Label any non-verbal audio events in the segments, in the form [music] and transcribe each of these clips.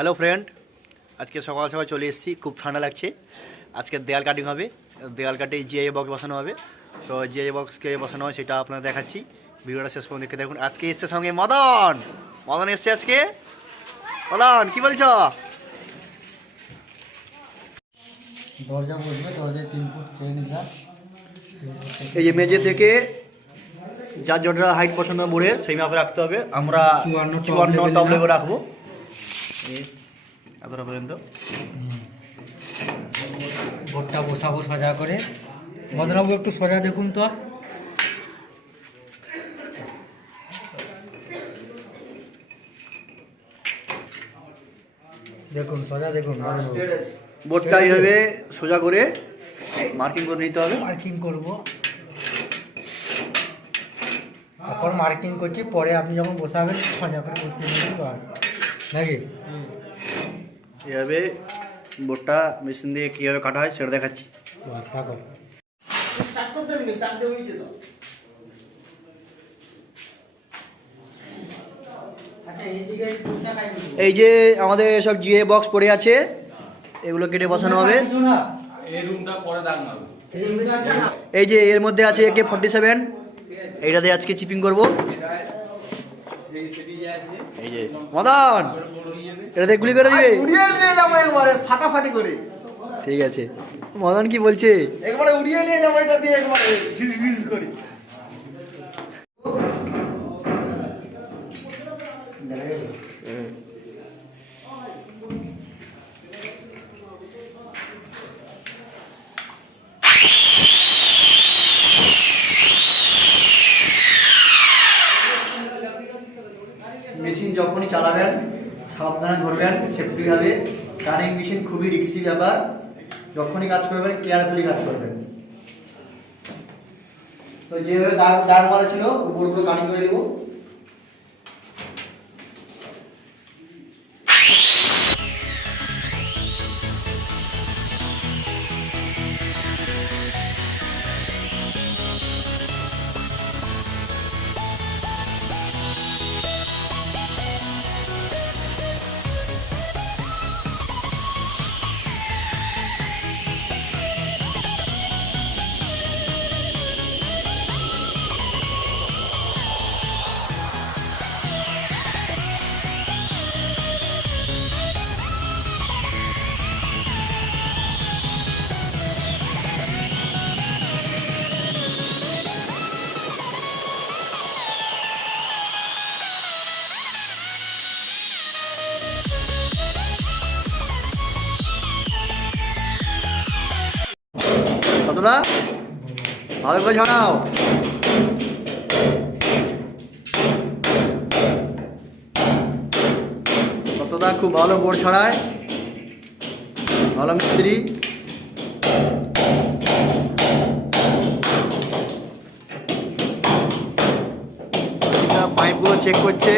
Hello friend আজকে সকাল সকাল চলে এসেছি। খুব ঠান্ডা লাগছে। আজকে দেয়াল কাটিং হবে। দেয়াল কাটে জিআই বক্স বসানো হবে। তো জিআই বক্সকে বসানো হয় সেটা আপনারা দেখাচ্ছি। ভিডিওটা শেষ পর্যন্ত দেখে দেখুন আজকে এসছে সঙ্গে মদন। মদন এসছে আজকে। মদন কি বলছ? দরজা বসবে দরজায় তিন ফুট এই যে মেঝে থেকে যার যতটা হাইট পছন্দ বোর্ডের সেই মাপে রাখতে হবে। আমরা চুয়ান্ন টপ লেভেল রাখব। এই এতটা পর্যন্ত ভোটটা বসাবো সোজা করে। মদনবাবু একটু সোজা দেখুন তো। দেখুন সোজা দেখুন বোর্ডটা এইভাবে সোজা করে মার্কিং করে নিতে হবে। মার্কিং করব। এখন মার্কিং করছি পরে আপনি যখন বসাবেন সোজা করে বসিয়ে নেবেন বাস। নাকি? এভাবে বোর্ডটা মেশিন দিয়ে কীভাবে কাটা হয় সেটা দেখাচ্ছি। আচ্ছা এই যে আমাদের সব জিএ বক্স পড়ে আছে এগুলো কেটে বসানো হবে। এই রুমটা পরে দাগ মারবো। এই যে এর মধ্যে আছে একে ফর্টি সেভেন এইটাতে আজকে চিপিং করব। এই যে আছে এই যে মদন! বড় যাবে এটাতে গুলি করে দিবে। উড়িয়ে নিয়ে যাব একবারে ফাটাফাটি করে। ঠিক আছে। মদন কি বলছে? একবারে উড়িয়ে নিয়ে যাব এটা দিয়ে একবারে করে মেশিন যখনই চালাবেন সাবধানে ধরবেন সেফটিভাবে কারেন্ট মেশিন খুবই আবার, যখনই কাজ করবেন কেয়ারফুলি কাজ করবেন। তো যেভাবে দাগ দাগ মারা ছিল উপরগুলো কাটিং করে দেবো কতটা ভালো করে ঝাড়াও। কতটা খুব ভালো বোর্ড ছড়ায়। ভালো মিস্ত্রি। পাইপগুলো চেক করছে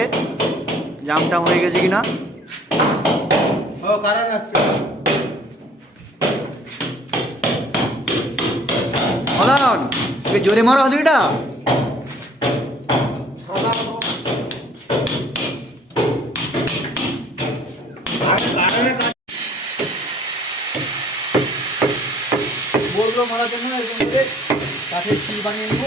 জাম টাম হয়ে গেছে কিনা। ও কারণ আসছে। তুমি জোরে মারো হাতুড়িটা। বলল মারার জন্য কাঠের চুল বানিয়ে নেব।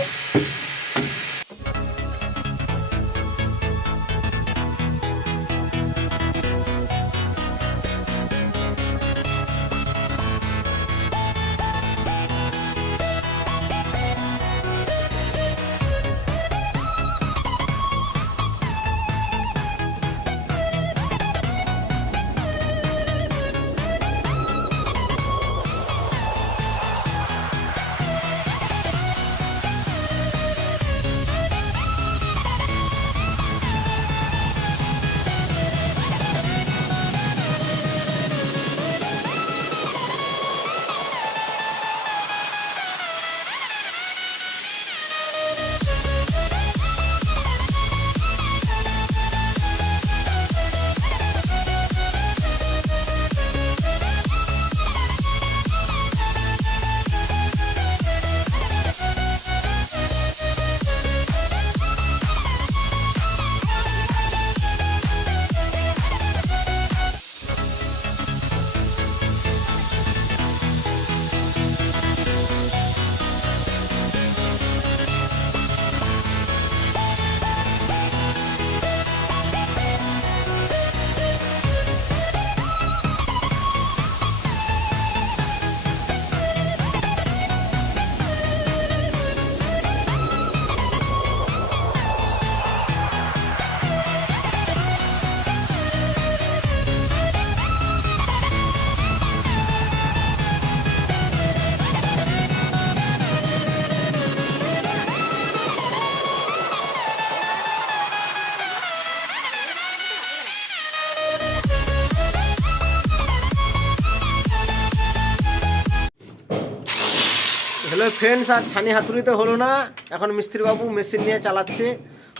হ্যালো ফ্রেন্ডস আর ছানি হাতুড়িতে হলো না। এখন মিস্ত্রিবাবু মেশিন নিয়ে চালাচ্ছে।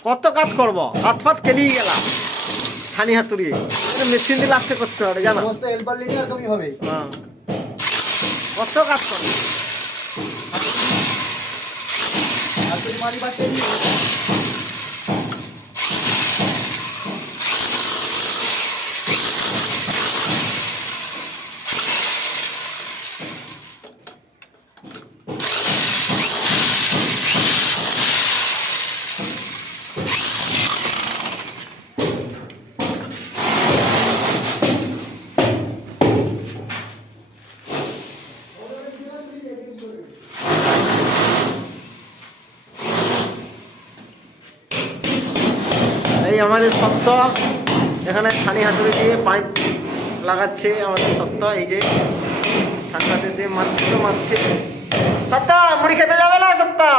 কত কাজ করব? হাত ফাত কেলিয়ে গেলাম। ছানি হাতুড়ি মেশিন দিয়ে লাস্টে করতে হবে জানো? হবে। হ্যাঁ। কত কাজ করব? মারি এই আমাদের সত্য এখানে ছানি হাতুড়ি দিয়ে পাইপ লাগাচ্ছে আমাদের সত্য এই যে হাতুড়ি দিয়ে মারছে মারছে। সত্তা মুড়ি খেতে যাবে না সত্তা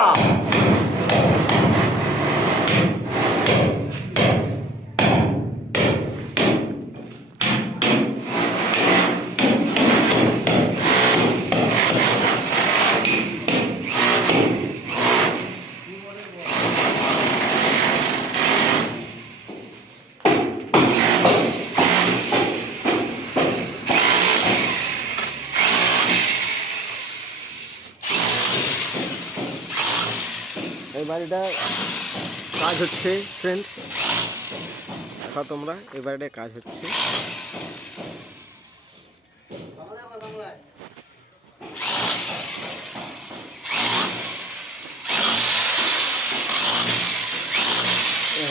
কাজ হচ্ছে ফ্রেন্ডস দেখো তোমরা বাড়িটায় কাজ হচ্ছে।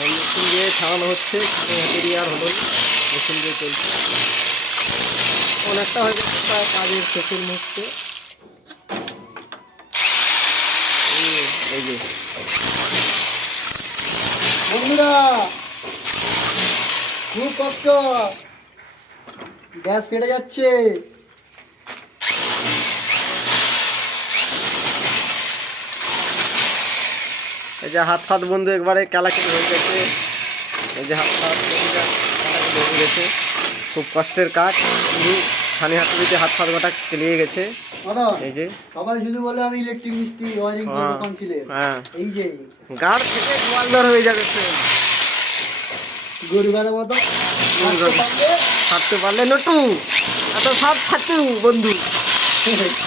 মেশিন দিয়ে ছাড়ানো হচ্ছে হাতেরই আর হলো মেশিন দিয়ে চলছে। অনেকটা হয়ে গেছে প্রায় কাজের শেষের মুহূর্তে। এই যে। বন্ধুরা, খুব কষ্ট। গ্যাস ফেটে যাচ্ছে। এই যে হাত ফাত বন্ধু একবারে কালাকালি হয়ে গেছে। এই যে হাত ফাত হয়ে গেছে। খুব কষ্টের কাজ। শুধু ছানি হাত দিতে হাত ফাত গোটা কেলিয়ে গেছে। এই যে। সবাই শুধু বলে আমি ইলেকট্রিক মিস্ত্রি ওয়ারিং করব কাউন্সিলে হ্যাঁ। এই যে। গাড় থেকে গোয়ালদার হয়ে যাবে। গরিবের মতো। ছাড়তে পারলে? নটু এত সব ছাড়তু বন্ধু। [laughs]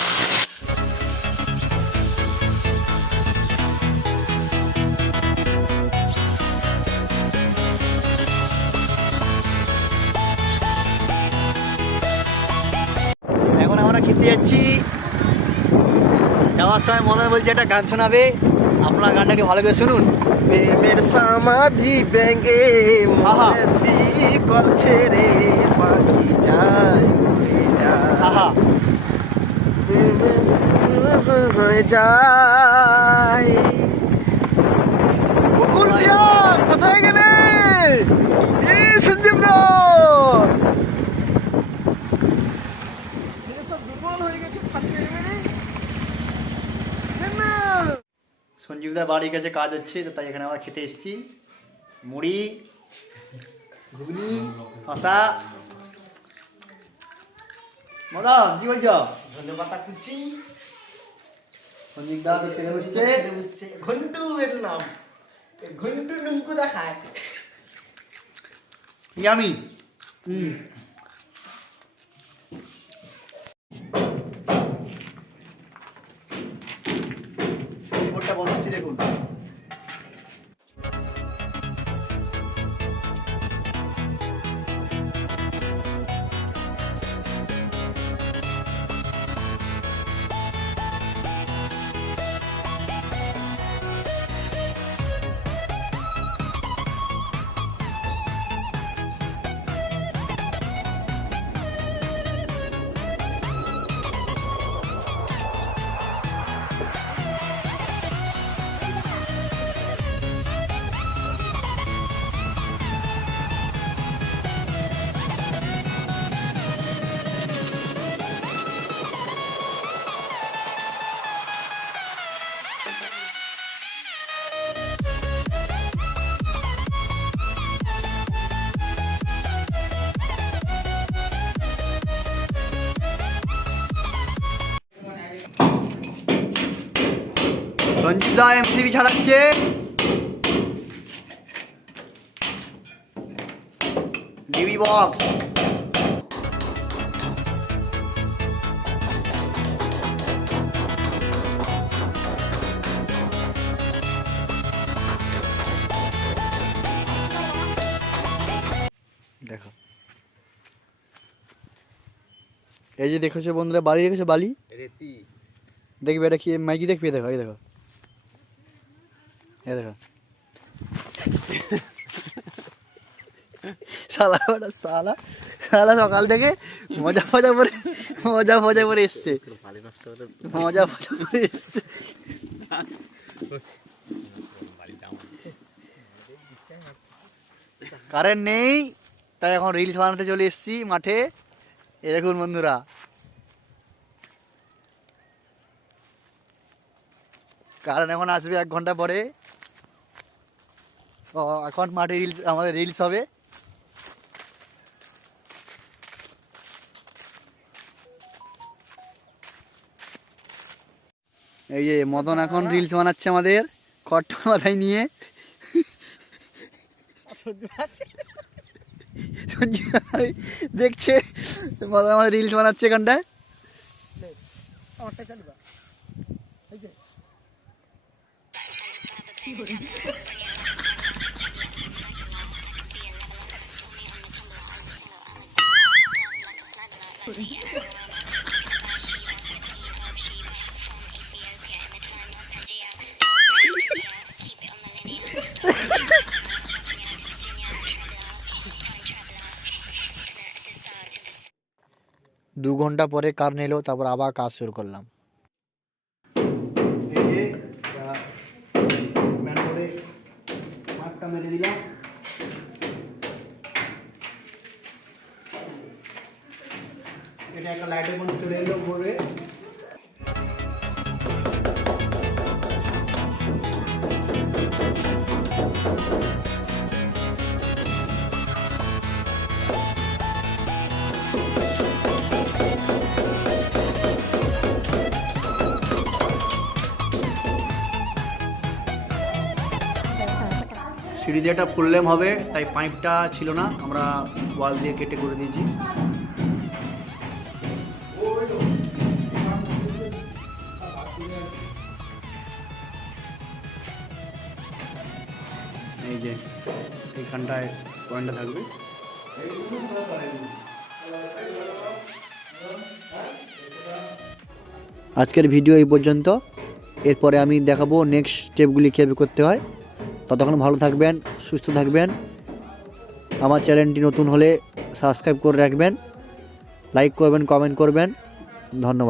খেতে যাচ্ছি। যাওয়ার সময় মনে হয় বলছে একটা গান শোনাবে। আপনার গানটাকে ভালো করে শুনুন। প্রেমের সমাধি ব্যাঙ্গে। কল ছেড়ে পাখি যায় আহা। হয়ে যায়। কোথায় গেলে এই সঞ্জীব দা এসব দুর্বল হয়ে গেছে থাকতে দেবে রে না সঞ্জীবদার বাড়ির কাছে কাজ হচ্ছে তো তাই এখানে আমরা খেতে এসেছি। মুড়ি ঘুগনি শশা মদন কি বলছ? ধন্যবাদ কুচি সঞ্জীব দা তো খেতে বসছে। ঘন্টু এর নাম। ঘন্টু নুঙ্কু দেখায় ইয়ামি। হুম সুইচবোর্ডটা বন্ধ হচ্ছে দেখুন। দা এমসিবি ছাড়াচ্ছে ডিবি বক্স দেখো। এই যে দেখেছ বন্ধুরা বালি দেখেছ বালি? রেতি। দেখবে এটা কি? ম্যাগি দেখবে দেখো এই দেখো। এই দেখো। [laughs] শালা ওটা শালা। শালা সকাল থেকে মজা ফজা করে, মজা ফজা করে এসছে। মজা ফজা করে এসছে। কারেন্ট নেই, তাই এখন রিলস বানাতে চলে এসেছি মাঠে। এ দেখুন বন্ধুরা। কারণ এখন আসবে এক ঘণ্টা পরে। এখন মাঠে রিলস আমাদের রিলস হবে। এই যে মদন এখন রিলস বানাচ্ছে আমাদের খড়টা মাথায় নিয়ে দেখছে? মদন আমাদের রিলস বানাচ্ছে এখানটায় দু ঘণ্টা পরে কার এলো তারপর আবার কাজ শুরু করলাম। মেরে দিলাম। একটা লাইটের চলে এলো সিঁড়ি দিয়ে একটা ফুললেম হবে, তাই পাইপটা ছিল না, আমরা ওয়াল দিয়ে কেটে করে দিয়েছি। এই যে এইখানটায় পয়েন্টটা থাকবে। আজকের ভিডিও এই পর্যন্ত। এরপরে আমি দেখাবো নেক্সট স্টেপগুলি কীভাবে করতে হয়। ততক্ষণ ভালো থাকবেন, সুস্থ থাকবেন। আমার চ্যানেলটি নতুন হলে সাবস্ক্রাইব করে রাখবেন। লাইক করবেন কমেন্ট করবেন। ধন্যবাদ।